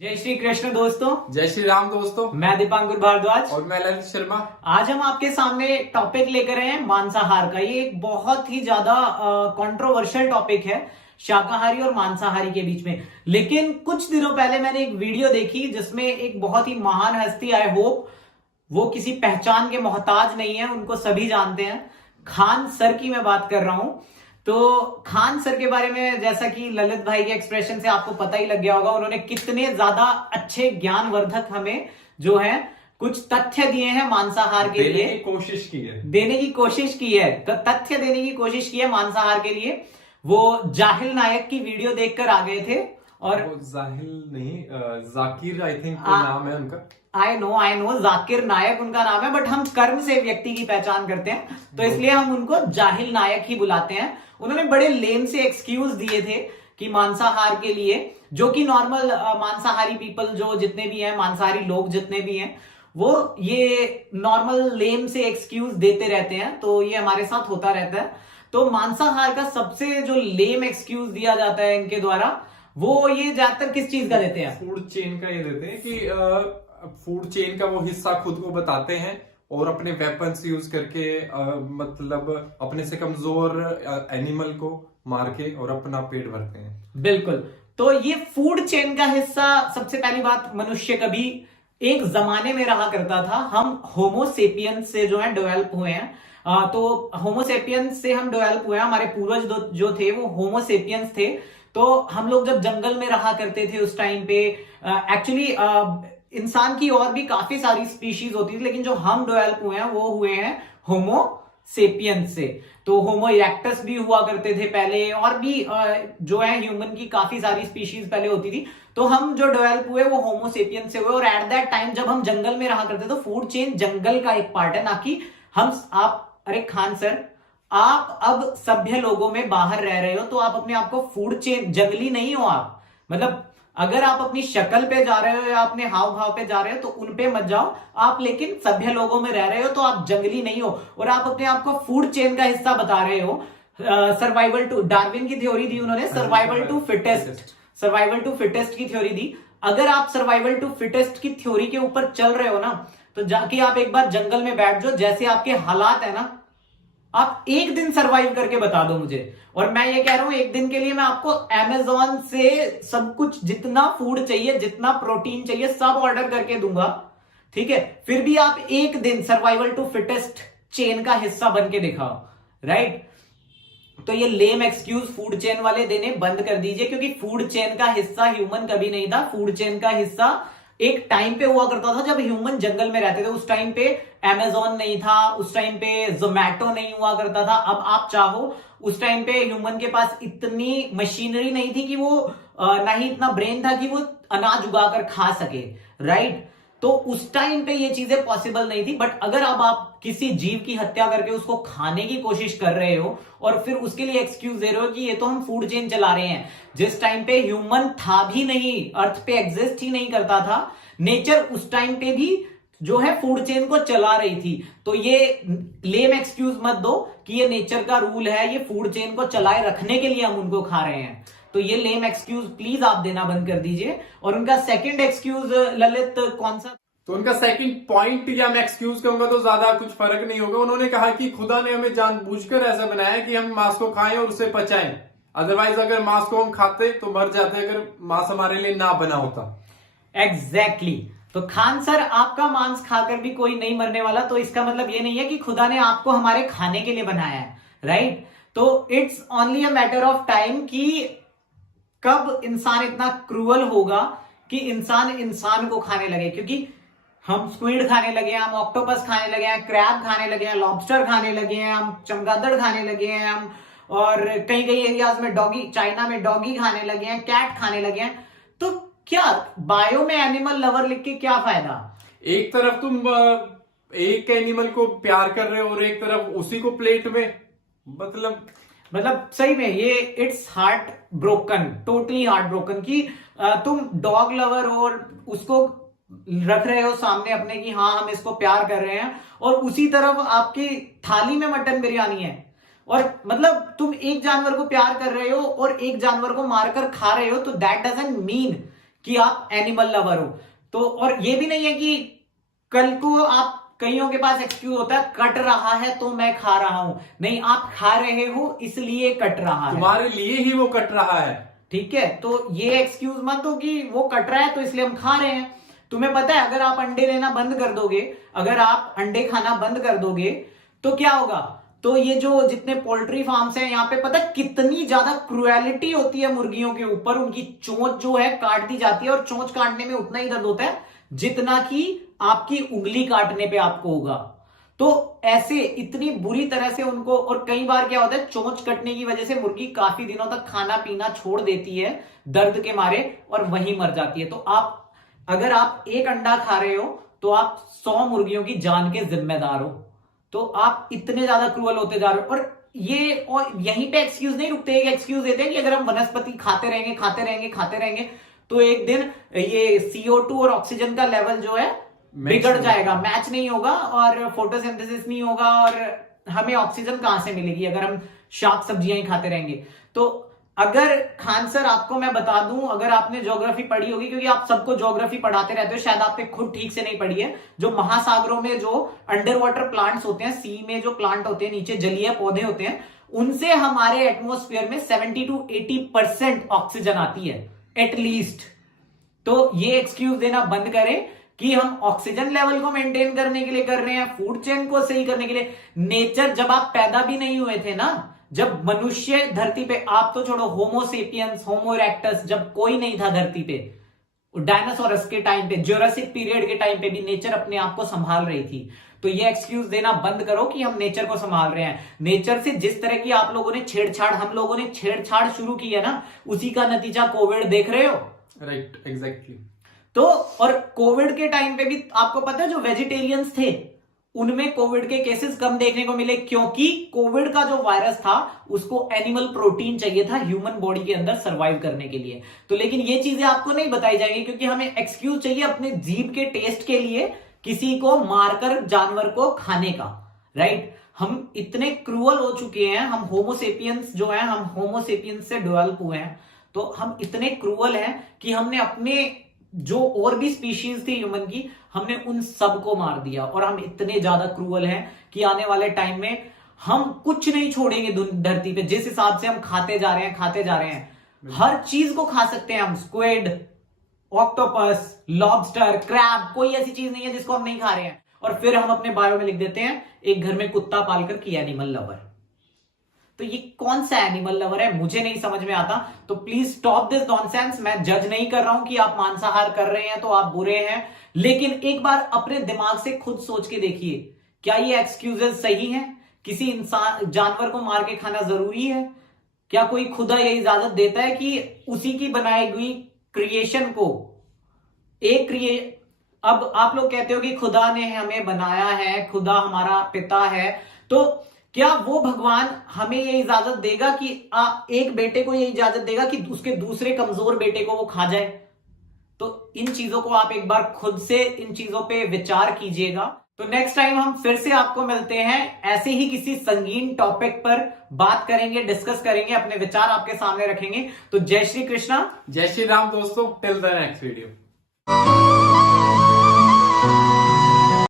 जय श्री कृष्ण दोस्तों। जय श्री राम दोस्तों। मैं दीपांकुर भारद्वाज और मैं ललित शर्मा। आज हम आपके सामने टॉपिक लेकर आए हैं मांसाहार का। ये एक बहुत ही ज्यादा कंट्रोवर्शियल टॉपिक है शाकाहारी और मांसाहारी के बीच में। लेकिन कुछ दिनों पहले मैंने एक वीडियो देखी जिसमें एक बहुत ही महान हस्ती, आई होप वो किसी पहचान के मोहताज नहीं है, उनको सभी जानते हैं, खान सर की मैं बात कर रहा हूं। तो खान सर के बारे में जैसा कि ललित भाई के एक्सप्रेशन से आपको पता ही लग गया होगा, उन्होंने कितने ज्यादा अच्छे ज्ञानवर्धक हमें जो है कुछ तथ्य दिए हैं मांसाहार के लिए, देने की कोशिश की है तथ्य देने की कोशिश की है मांसाहार के लिए। वो जाहिल नायक की वीडियो देखकर आ गए थे। और वो जाहिल नहीं, जाकिर आई थिंक नाम है उनका। आई नो जाकिर नायक उनका नाम है, बट हम कर्म से व्यक्ति की पहचान करते हैं तो इसलिए हम उनको जाहिल नायक ही बुलाते हैं। उन्होंने बड़े लेम से एक्सक्यूज दिए थे कि मांसाहार के लिए, जो कि नॉर्मल मांसाहारी पीपल जो जितने भी हैं, मांसाहारी लोग जितने भी हैं, वो ये नॉर्मल लेम से एक्सक्यूज देते रहते हैं। तो ये हमारे साथ होता रहता है। तो मांसाहार का सबसे जो लेम एक्सक्यूज दिया जाता है इनके द्वारा, वो ये ज्यादातर किस चीज का देते हैं? फूड चेन का ये देते हैं कि फूड चेन का वो हिस्सा खुद को बताते हैं और अपने वेपन्स यूज करके मतलब अपने से कमजोर एनिमल को मार के और अपना पेट भरते हैं। बिल्कुल। तो ये फूड चेन का हिस्सा, सबसे पहली बात, मनुष्य कभी एक जमाने में रहा करता था। हम होमोसेपियंस से जो है डेवलप हुए हैं। तो होमोसेपियंस से हम डेवलप हुए हैं। हमारे पूर्वज जो थे वो होमोसेपियंस थे। तो हम लोग जब जंगल में रहा करते थे उस टाइम पे, एक्चुअली इंसान की और भी काफी सारी स्पीशीज होती थी, लेकिन जो हम डेवलप हुए हैं वो हुए हैं होमो सेपियंस से। तो होमो इरेक्टस भी हुआ करते थे पहले, और भी जो है ह्यूमन की काफी सारी स्पीशीज पहले होती थी। तो हम जो डेवलप हुए वो होमो सेपियंस से हुए। और एट दैट टाइम जब हम जंगल में रहा करते तो फूड चेन जंगल का एक पार्ट है, ना कि अरे खान सर, आप अब सभ्य लोगों में बाहर रह रहे हो तो आप अपने आप को फूड चेन, जंगली नहीं हो आप। मतलब अगर आप अपनी शक्ल पे जा रहे हो या अपने हाव भाव पे जा रहे हो तो उन पे मत जाओ आप, लेकिन सभ्य लोगों में रह रहे हो तो आप जंगली नहीं हो और आप अपने आप को फूड चेन का हिस्सा बता रहे हो। सर्वाइवल टू, डार्विन की थ्योरी दी उन्होंने, सर्वाइवल टू फिटेस्ट की थ्योरी दी। अगर आप सर्वाइवल टू फिटेस्ट की थ्योरी के ऊपर चल रहे हो ना, तो जाके आप एक बार जंगल में बैठ जाओ, जैसे आपके हालात है ना, आप एक दिन सरवाइव करके बता दो मुझे। और मैं ये कह रहा हूं, एक दिन के लिए मैं आपको अमेज़न से सब कुछ, जितना फूड चाहिए, जितना प्रोटीन चाहिए, सब ऑर्डर करके दूंगा, ठीक है? फिर भी आप एक दिन सर्वाइवल टू फिटेस्ट चेन का हिस्सा बन के दिखाओ, राइट? तो ये लेम एक्सक्यूज फूड चेन वाले देने बंद कर दीजिए, क्योंकि फूड चेन का हिस्सा ह्यूमन कभी नहीं था। फूड चेन का हिस्सा एक टाइम पे हुआ करता था जब ह्यूमन जंगल में रहते थे। उस टाइम पे अमेज़न नहीं था, उस टाइम पे जोमैटो नहीं हुआ करता था। अब आप चाहो, उस टाइम पे ह्यूमन के पास इतनी मशीनरी नहीं थी कि वो, ना ही इतना ब्रेन था कि वो अनाज उगाकर खा सके, राइट? तो उस टाइम पे ये चीजें पॉसिबल नहीं थी। बट अगर अब आप किसी जीव की हत्या करके उसको खाने की कोशिश कर रहे हो और फिर उसके लिए एक्सक्यूज दे रहे हो कि ये तो हम फूड चेन चला रहे हैं, जिस टाइम पे ह्यूमन था भी नहीं, अर्थ पे एग्जिस्ट ही नहीं करता था, नेचर उस टाइम पे भी जो है फूड चेन को चला रही थी। तो ये लेम एक्सक्यूज मत दो कि ये नेचर का रूल है, ये फूड चेन को चलाए रखने के लिए हम उनको खा रहे हैं। तो ये लेम एक्सक्यूज प्लीज आप देना बंद कर दीजिए। और उनका सेकंड एक्सक्यूज, ललित, कौन सा? तो उनका सेकंड पॉइंट, या मैं एक्सक्यूज कहूंगा तो ज्यादा कुछ फर्क नहीं होगा। उन्होंने कहा कि खुदा ने हमें जानबूझकर ऐसा बनाया कि हम मांस को खाएं और उसे पचाएं। अदरवाइज अगर मांस को हम खाते तो मर जाते, अगर मांस हमारे लिए ना बना होता। एग्जैक्टली। तो खान सर, आपका मांस खाकर भी कोई नहीं मरने वाला, तो इसका मतलब ये नहीं है कि खुदा ने आपको हमारे खाने के लिए बनाया है, राइट? तो it's only a matter of time कि कब इंसान इतना क्रूअल होगा कि इंसान को खाने लगे। क्योंकि हम स्क्विड खाने लगे हैं, हम ऑक्टोपस खाने लगे हैं, क्रैब खाने लगे हैं, लॉबस्टर खाने लगे हैं, हम चमगादड़ खाने लगे हैं, हम, और कई कई एरियाज में डॉगी, चाइना में डॉगी खाने लगे हैं, कैट खाने लगे हैं। तो क्या बायो में एनिमल लवर लिख के क्या फायदा? एक तरफ तुम एक एनिमल को प्यार कर रहे हो और एक तरफ उसी को प्लेट में, मतलब सही में ये its heart broken, totally heart broken कि तुम डॉग लवर हो और उसको रख रहे हो सामने अपने कि हाँ हम इसको प्यार कर रहे हैं, और उसी तरफ आपकी थाली में मटन बिरयानी है। और मतलब तुम एक जानवर को प्यार कर रहे हो और एक जानवर को मारकर खा रहे हो, तो दैट डजंट मीन कि आप एनिमल लवर हो। तो और ये भी नहीं है कि कल को आप, कईयों के पास एक्सक्यूज होता है कट रहा है तो मैं खा रहा हूं, नहीं, आप खा रहे हो इसलिए कट रहा है, तुम्हारे लिए ही वो कट रहा है। ठीक है, तो ये एक्सक्यूज मत दो कि वो कट रहा है तो इसलिए हम खा रहे हैं। तुम्हें पता है अगर आप अंडे लेना बंद कर दोगे, अगर आप अंडे खाना बंद कर दोगे तो क्या होगा, तो ये जो जितने पोल्ट्री फार्म्स हैं यहाँ पे पता है कितनी ज्यादा क्रुएलिटी होती है मुर्गियों के ऊपर, उनकी चोंच जो है काट दी जाती है और चोंच काटने में उतना ही दर्द होता है जितना कि आपकी उंगली काटने पे आपको होगा। तो ऐसे इतनी बुरी तरह से उनको, और कई बार क्या होता है चोंच कटने की वजह से मुर्गी काफी दिनों तक खाना पीना छोड़ देती है दर्द के मारे और वहीं मर जाती है। तो आप अगर आप एक अंडा खा रहे हो तो आप 100 मुर्गियों की जान के जिम्मेदार हो। तो आप इतने ज्यादा क्रूअल होते जा रहे हो। और यहीं पे एक्सक्यूज नहीं रुकते, एक एक्सक्यूज देते हैं कि अगर हम वनस्पति खाते रहेंगे तो एक दिन ये CO2 और ऑक्सीजन का लेवल जो है बिगड़ जाएगा, मैच नहीं होगा और फोटोसिंथेसिस नहीं होगा और हमें ऑक्सीजन कहां से मिलेगी अगर हम शाक सब्जियां ही खाते रहेंगे। तो अगर खान सर आपको मैं बता दूं, अगर आपने ज्योग्राफी पढ़ी होगी, क्योंकि आप सबको ज्योग्राफी पढ़ाते रहते हो, शायद आपने खुद ठीक से नहीं पढ़ी है, जो महासागरों में जो अंडर वाटर प्लांट्स होते हैं, सी में जो प्लांट होते हैं, नीचे जलीय पौधे होते हैं, उनसे हमारे एटमॉस्फेयर में 70 to 80% ऑक्सीजन आती है एटलीस्ट। तो ये एक्सक्यूज देना बंद करें कि हम ऑक्सीजन लेवल को मेंटेन करने के लिए कर रहे हैं, फूड चेन को सही करने के लिए। नेचर, जब आप पैदा भी नहीं हुए थे ना, जब मनुष्य धरती पे, आप तो छोड़ो, होमोसेपियंस, होमो इरेक्टस, जब कोई नहीं था धरती पे, डायनासोरस के टाइम पे, ज्यूरासिक पीरियड के टाइम पे भी नेचर अपने आप को संभाल रही थी। तो ये एक्सक्यूज देना बंद करो कि हम नेचर को संभाल रहे हैं। नेचर से जिस तरह की आप लोगों ने छेड़छाड़, हम लोगों ने छेड़छाड़ शुरू की है ना, उसी का नतीजा कोविड देख रहे हो। Right, exactly. तो और कोविड के टाइम पे भी आपको पता है जो वेजिटेरियंस थे उनमें कोविड के केसेस कम देखने को मिले, क्योंकि कोविड का जो वायरस था उसको एनिमल प्रोटीन चाहिए था ह्यूमन बॉडी के अंदर सरवाइव करने के लिए। तो लेकिन ये चीजें आपको नहीं बताई जाएंगी क्योंकि हमें एक्सक्यूज चाहिए अपने जीभ के टेस्ट के लिए किसी को मारकर जानवर को खाने का, राइट। हम इतने क्रूअल हो चुके हैं, हम होमोसेपियंस जो है, हम होमोसेपियंस से डेवलप हुए हैं, तो हम इतने क्रूअल हैं कि हमने अपने जो और भी स्पीशीज थी ह्यूमन की, हमने उन सब को मार दिया। और हम इतने ज्यादा क्रूअल हैं कि आने वाले टाइम में हम कुछ नहीं छोड़ेंगे धरती पे। जिस हिसाब से हम खाते जा रहे हैं, हर चीज को खा सकते हैं हम, स्क्विड, ऑक्टोपस, लॉबस्टर, क्रैब, कोई ऐसी चीज नहीं है जिसको हम नहीं खा रहे हैं। और फिर हम अपने बायो में लिख देते हैं एक घर में कुत्ता पालकर की एनिमल लवर। तो ये कौन सा एनिमल लवर है, मुझे नहीं समझ में आता। तो प्लीज स्टॉप दिस नॉनसेंस। मैं जज नहीं कर रहा हूं कि आप मांसाहार कर रहे हैं तो आप बुरे हैं, लेकिन एक बार अपने दिमाग से खुद सोच के देखिए, क्या ये एक्सक्यूजेस सही हैं? किसी इंसान, जानवर को मार के खाना जरूरी है? क्या कोई खुदा ये इजाजत देता है कि उसी की बनाई हुई क्रिएशन को अब आप लोग कहते हो कि खुदा ने हमें बनाया है, खुदा हमारा पिता है, तो क्या वो भगवान हमें ये इजाजत देगा कि एक बेटे को ये इजाजत देगा कि उसके दूसरे कमजोर बेटे को वो खा जाए? तो इन चीजों को आप एक बार खुद से इन चीजों पे विचार कीजिएगा। तो नेक्स्ट टाइम हम फिर से आपको मिलते हैं, ऐसे ही किसी संगीन टॉपिक पर बात करेंगे, डिस्कस करेंगे, अपने विचार आपके सामने रखेंगे। तो जय श्री कृष्णा, जय श्री राम दोस्तों, टिल द नेक्स्ट वीडियो।